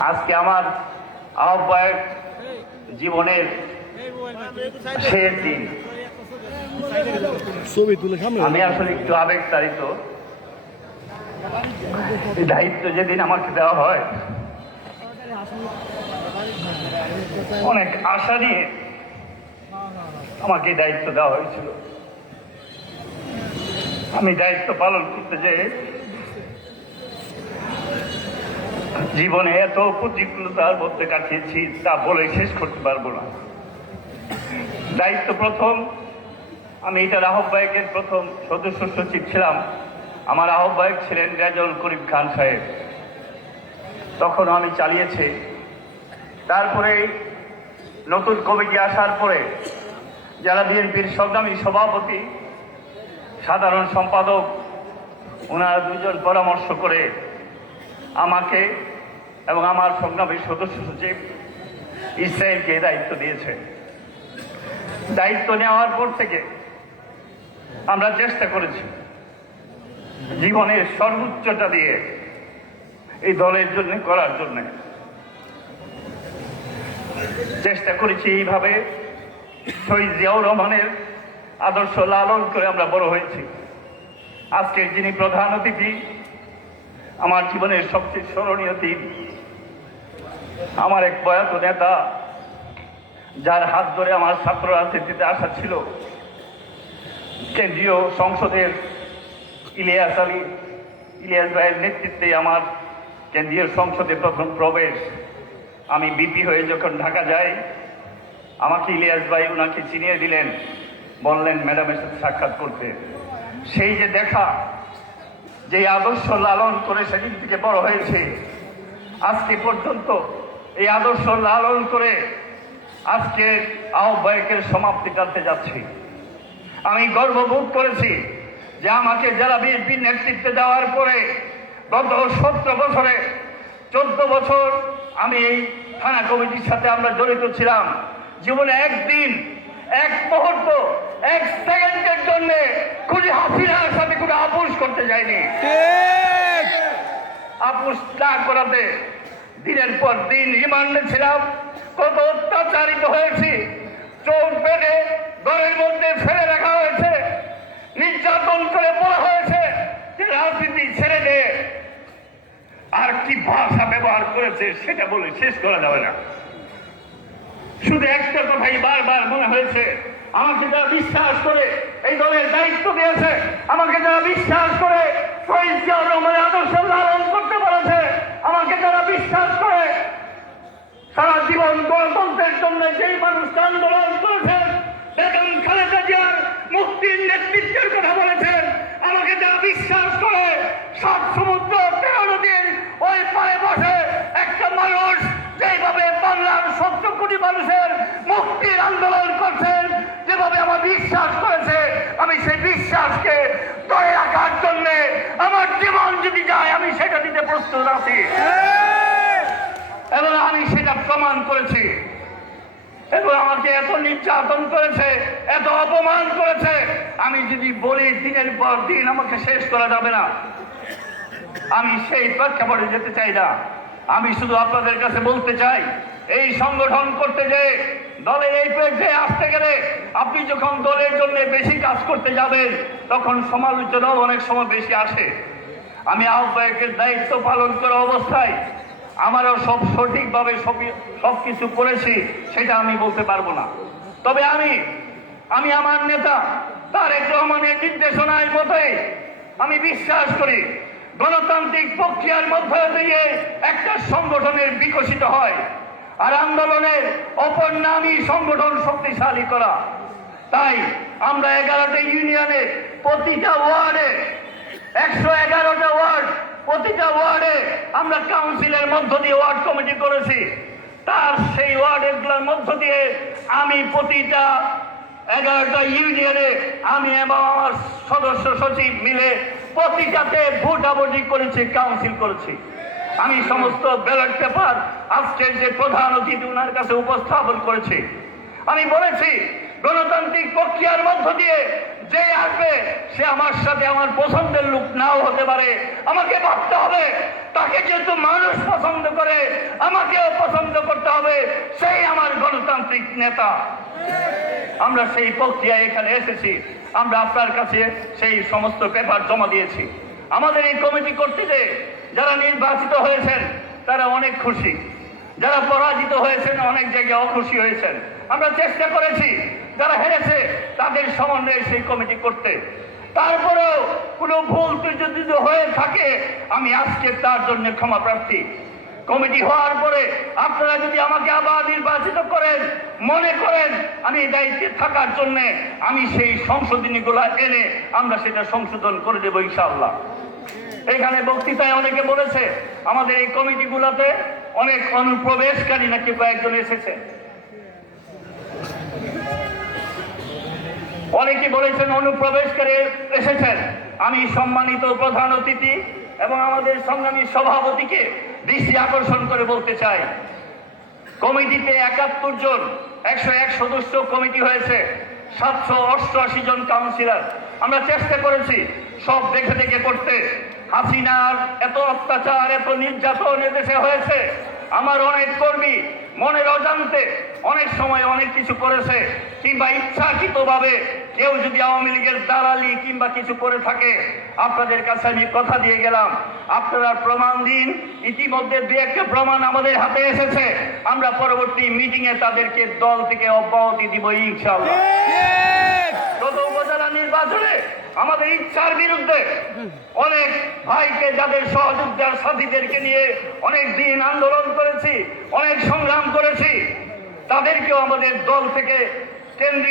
আজকে আমার আহ্বায়ক জীবনের শেষ দিন। আমি আসলে একটু আবেগ তাড়িত দায়িত্ব যেদিন আমাকে দেওয়া হয় অনেক আশা নিয়ে আমাকে দায়িত্ব দেওয়া হয়েছিল। আমি দায়িত্ব পালন করতে যে জীবনে এত প্রতিকূলতার মধ্যে কাটিয়েছি, তা বলে শেষ করতে পারব না। দায়িত্ব প্রথম, আমি এটার আহ্বায়কের প্রথম সদস্য সচিব ছিলাম। আমার আহ্বায়ক ছিলেন রেজল করিম খান সাহেব। তখন আমি চালিয়েছি। তারপরে নতুন কমিটি আসার পরে যারা বিএনপির সংগ্রামী সভাপতি, সাধারণ সম্পাদক, ওনারা দুজন পরামর্শ করে আমাকে এবং আমার সংগ্রামী সদস্য সচিব ইসরায়েলকে দায়িত্ব দিয়েছে দায়িত্ব নেওয়ার পর থেকে আমরা চেষ্টা করেছি জীবনের সর্বোচ্চটা দিয়ে এই দলের জন্য করার জন্য। চেষ্টা করেছি এইভাবে শহীদ জিয়াউর রহমানের আদর্শ লালন করে আমরা বড় হয়েছি। আজকের যিনি প্রধান অতিথি আমার জীবনের সবচেয়ে স্মরণীয় দিন। আমার এক প্রয়াত নেতা, যার হাত ধরে আমার ছাত্র রাজনীতিতে আসা ছিল, কেন্দ্রীয় সংসদের ইলিয়াস আলী। ইলিয়াস ভাইয়ের নেতৃত্বে আমার কেন্দ্রীয় সংসদে প্রথম প্রবেশ। আমি বিপি হয়ে যখন ঢাকা যাই, আমাকে ইলিয়াস ভাই ওনাকে চিনিয়ে দিলেন, বললেন ম্যাডামের সাথে সাক্ষাৎ করতে। সেই যে দেখা যে আদর্শ লালন করে সেদিন থেকে বড় হয়েছে। আজকে পর্যন্ত এই আদর্শ লালন করে আজকে আহ্বায়কের সমাপ্তি করতে যাচ্ছি। আমি গর্ববোধ করেছি যে আমাকে যারা বিএনপির নেতৃত্বে দেওয়ার পরে গত সতেরো বছরে, চোদ্দ বছর আমি এই থানা কমিটির সাথে আমরা জড়িত ছিলাম। জীবনে একদিন, এক মুহূর্ত এক সেকেন্ডের জন্য খুবই হাসিনার সাথে কোনো যায়নি আপোষ না করাতে দিনের পর দিন রিমান্ডে ছিলাম কত অত্যাচারিত হয়েছি। চোখ বেঁধে ঘরের মধ্যে ফেলে রাখা হয়েছে। নির্যাতন করে বলা হয়েছে যে রাজনীতি ছেড়ে দে। আর কি ভাষা ব্যবহার করেছে সেটা বলে শেষ করা যাবে না। শুধু একটা কথাই বারবার মনে হয়েছে। আমাকে যারা বিশ্বাস করে এই দলের দায়িত্ব দিয়েছে আমাকে যারা বিশ্বাস করে আদর্শ করতে বলেছে, আমাকে যারা বিশ্বাস করে, সারা জীবন গণতন্ত্রের জন্য যেই মানুষকে আন্দোলন করেছেন বেগম খালেদা জিয়ার মুক্তির নেতৃত্বের কথা বলেছেন আমাকে যারা বিশ্বাস করে, সাত বিশ্বাসকে ধরে রাখার জন্য আমার জীবন যদি যায় আমি সেটা দিতে প্রস্তুত আছি। এবং আমি সেটা প্রমাণ করেছি। এবং আমাকে এত নির্যাতন করেছে, এত অপমান করেছে, আমি যদি বলি দিনের পর দিন আমাকে শেষ করা যাবে না। আমি সেই প্রেক্ষাপটে যেতে চাই না। আমি শুধু আপনাদের কাছে বলতে চাই, এই সংগঠন করতে যে দলের এই পর্যায়ে আসতে গেলে আপনি যখন দলের জন্য বেশি কাজ করতে যাবেন, তখন সমালোচনাও অনেক সময় বেশি আসে। আমি আহ্বায়কের দায়িত্ব পালন করা অবস্থায় আমারও সব সঠিকভাবে সব কিছু করেছি, সেটা আমি বলতে পারব না। তবে আমি আমি আমার নেতা তারেক রহমানের নির্দেশনায় মতে আমি বিশ্বাস করি, গণতান্ত্রিক প্রক্রিয়ার মধ্যে দিয়ে একটা সংগঠনের বিকশিত হয়। আর আন্দোলনের অপর নামই সংগঠন শক্তিশালী করা। তাই আমরা এগারোটা ইউনিয়নে প্রতিটা ওয়ার্ডে, একশো এগারোটা ওয়ার্ড, প্রতিটা ওয়ার্ডে আমরা কাউন্সিলের মধ্য দিয়ে ওয়ার্ড কমিটি করেছি। তার সেই ওয়ার্ডগুলোর মধ্য দিয়ে আমি প্রতিটা এগারোটা ইউনিয়নে আমি এবং আমার সদস্য সচিব মিলে প্রতিটাতে ভোটাভুটি করেছি, কাউন্সিল করেছি। আমি সমস্ত ব্যালট পেপার আজকের যে প্রধান অতিথি ওনার কাছে উপস্থাপন করেছি। আমি বলেছি, গণতান্ত্রিক প্রক্রিয়ার মধ্য দিয়ে যে আসবে, সে আমার সাথে আমার পছন্দের লোক নাও হতে পারে। আমাকে ভাবতে হবে, তাকে যেহেতু মানুষ পছন্দ করে, আমাকেও পছন্দ করতে হবে, সেই আমার গণতান্ত্রিক নেতা। আমরা সেই প্রক্রিয়ায় এখানে এসেছি, আমরা আপনার কাছে সেই সমস্ত পেপার জমা দিয়েছি। আমাদের এই কমিটি কর্তৃতে যারা নির্বাচিত হয়েছেন, তারা অনেক খুশি। যারা পরাজিত হয়েছেন, অনেক জায়গায় অখুশি হয়েছেন। আমরা চেষ্টা করেছি, যারা হেরেছে, তাদের সমন্বয়ে সেই কমিটি করতে। তারপরেও কোনো ভুল যদি হয়ে থাকে, আমি আজকে তার জন্য ক্ষমা প্রার্থী। কমিটি হওয়ার পরে আপনারা যদি আমাকে আবার নির্বাচিত করেন, মনে করেন আমি দায়িত্বে থাকার জন্য আমি সেই সংশোধনীগুলো এনে আমরা সেটা সংশোধন করে দেবো ইনশাআল্লাহ। এখানে বক্তৃতায় অনেকে বলেছে, আমাদের এই কমিটিগুলোতে অনেক অনুপ্রবেশকারী নাকি কয়েকজন এসেছে। অনেকে বলেছেন অনুপ্রবেশকারী এসেছেন। আমি সম্মানিত প্রধান অতিথি এবং আমাদের সংগ্রামী সভাপতিকে দৃষ্টি আকর্ষণ করে বলতে চাই। কমিটিতে একাত্তর জন, একশো এক সদস্য কমিটি হয়েছে, সাতশো অষ্টআশি জন কাউন্সিলর আমরা চেষ্টা করেছি সব দেখে দেখে করতে। হাসিনার এত অত্যাচার এত নির্যাতন এদেশে হয়েছে। আমার অনেক কর্মী মনের অজান্তে অনেক সময় অনেক কিছু করেছে কিংবা ইচ্ছাকৃতভাবে কেউ যদি আওয়ামী লীগের দালালি কিংবা কিছু করে থাকে আপনাদের কাছে আমি কথা দিয়ে গেলাম। আপনারা প্রমাণ দিন ইতিমধ্যে দু একটা প্রমাণ আমাদের হাতে এসেছে। আমরা পরবর্তী মিটিং এ তাদেরকে দল থেকে অব্যাহতি দিব ইনশাআল্লাহ। গত নির্বাচনে আমাদের ইচ্ছার বিরুদ্ধে অনেক ভাইকে যাদের সহযোগিতার সাথীদেরকে নিয়ে অনেক দিন আন্দোলন করেছি, অনেক সংগ্রাম করেছি, তাদেরকেও আমাদের দল থেকে কেন্দ্রীয়